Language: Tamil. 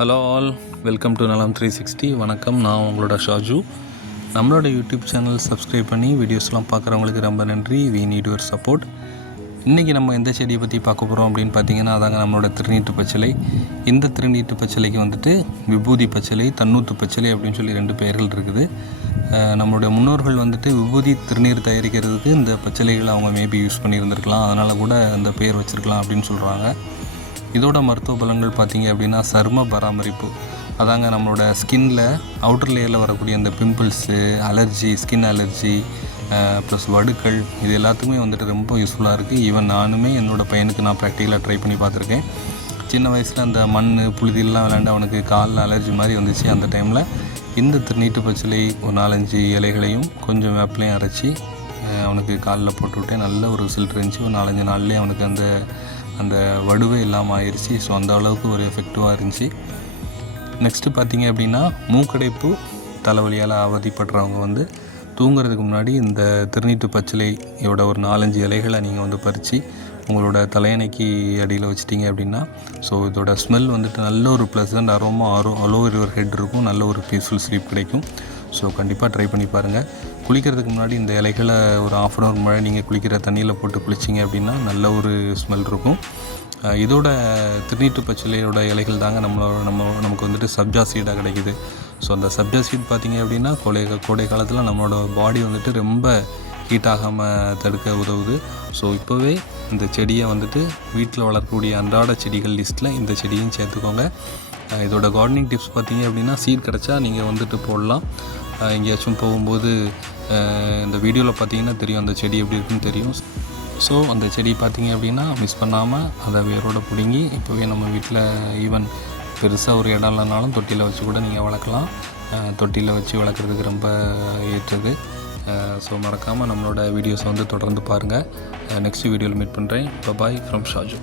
ஹலோ ஆல், வெல்கம் டு நலம் 360. வணக்கம், நான் உங்களோட ஷாஜு. நம்மளோட யூடியூப் சேனல் சப்ஸ்கிரைப் பண்ணி வீடியோஸ்லாம் பார்க்குறவங்களுக்கு ரொம்ப நன்றி. We need your support. இன்றைக்கி நம்ம எந்த செடியை பற்றி பார்க்க போகிறோம் அப்படின்னு பார்த்தீங்கன்னா, அதாங்க நம்மளோட திருநீட்டு பச்சிலை. இந்த திருநீட்டு பச்சிலைக்கு வந்துட்டு விபூதி பச்சிலை, தன்னூத்து பச்சிலை அப்படின்னு சொல்லி 2 பெயர்கள் இருக்குது. நம்மளுடைய முன்னோர்கள் வந்துட்டு விபூதி திருநீர் தயாரிக்கிறதுக்கு இந்த பச்சிலைகளை அவங்க மேபி யூஸ் பண்ணியிருந்திருக்கலாம். அதனால் கூட அந்த பெயர் வச்சுருக்கலாம் அப்படின்னு சொல்கிறாங்க. இதோட மருத்துவ பலன்கள் பார்த்திங்க அப்படின்னா, சரும பராமரிப்பு. அதாங்க நம்மளோட ஸ்கின்னில் அவுட்டர் லேயரில் வரக்கூடிய அந்த pimples, allergy, skin allergy plus வடுக்கள், இது எல்லாத்துக்குமே வந்துட்டு ரொம்ப யூஸ்ஃபுல்லாக இருக்குது. ஈவன் நானுமே என்னோடய பையனுக்கு நான் ப்ராக்டிக்கலாக ட்ரை பண்ணி பார்த்துருக்கேன். சின்ன வயசில் அந்த மண் புழுதியெல்லாம் விளையாண்டு அவனுக்கு காலில் அலர்ஜி மாதிரி வந்துச்சு. அந்த டைமில் இந்த திருநீட்டு பச்சிலை ஒரு 4-5 இலைகளையும் கொஞ்சம் வேப்பிலையும் அரைச்சி அவனுக்கு காலில் போட்டுவிட்டேன். நல்ல ஒரு ரிசல்ட் இருந்துச்சு. ஒரு 4-5 நாள்லேயே அவனுக்கு அந்த வடுவே இல்லாமல் ஆயிடுச்சு. ஸோ அந்த அளவுக்கு ஒரு எஃபெக்டிவாக இருந்துச்சு. நெக்ஸ்ட்டு பார்த்திங்க அப்படின்னா, மூக்கடைப்பு தலைவலியால் அவதிப்படுறவங்க வந்து தூங்குறதுக்கு முன்னாடி இந்த திருநீட்டு பச்சிலையோட ஒரு 4-5 இலைகளை நீங்கள் பறித்து உங்களோட தலையணைக்கு அடியில் வச்சிட்டிங்க அப்படின்னா, ஸோ இதோட ஸ்மெல் வந்துட்டு நல்ல ஒரு ப்ளசண்ட் அரோமா அலோவர் யுவர் ஹெட் இருக்கும். நல்ல ஒரு பீஸ்ஃபுல் ஸ்லீப் கிடைக்கும். ஸோ கண்டிப்பாக ட்ரை பண்ணி பாருங்கள். குளிக்கிறதுக்கு முன்னாடி இந்த இலைகளை ஒரு 1/2 அன் ஹவர் முன்னாடி நீங்கள் குளிக்கிற தண்ணியில் போட்டு குளிச்சிங்க அப்படின்னா நல்ல ஒரு ஸ்மெல் இருக்கும். இதோட திருநீட்டு பச்சிலையோட இலைகள் தாங்க நமக்கு வந்துட்டு சப்ஜா சீடாக கிடைக்கிது. ஸோ அந்த சப்ஜா சீட் பார்த்திங்க அப்படின்னா கோடை காலத்தில் நம்மளோட பாடி வந்துட்டு ரொம்ப ஹீட் ஆகாமல் தடுக்க உதவுது. ஸோ இப்போவே இந்த செடியை வந்துட்டு வீட்டில் வளர்க்கக்கூடிய அன்றாட செடிகள் லிஸ்ட்டில் இந்த செடியும் சேர்த்துக்கோங்க. இதோட கார்டனிங் டிப்ஸ் பார்த்திங்க அப்படின்னா, சீட் கிடச்சா நீங்கள் வந்துட்டு போடலாம். எங்கேயாச்சும் போகும்போது இந்த வீடியோவில் பார்த்தீங்கன்னா தெரியும், அந்த செடி எப்படி இருக்குன்னு தெரியும். ஸோ அந்த செடி பார்த்திங்க அப்படின்னா மிஸ் பண்ணாமல் அதை வேரோடு பிடுங்கி இப்போவே நம்ம வீட்டில் ஈவன் பெருசாக ஒரு இடம் இல்லைனாலும் தொட்டியில் வச்சு கூட நீங்கள் வளர்க்கலாம். தொட்டியில் வச்சு வளர்க்குறதுக்கு ரொம்ப ஏற்றது. ஸோ மறக்காமல் நம்மளோட வீடியோஸை தொடர்ந்து பாருங்கள். நெக்ஸ்ட் வீடியோவில் மீட் பண்ணுறேன். Bye from Shaju.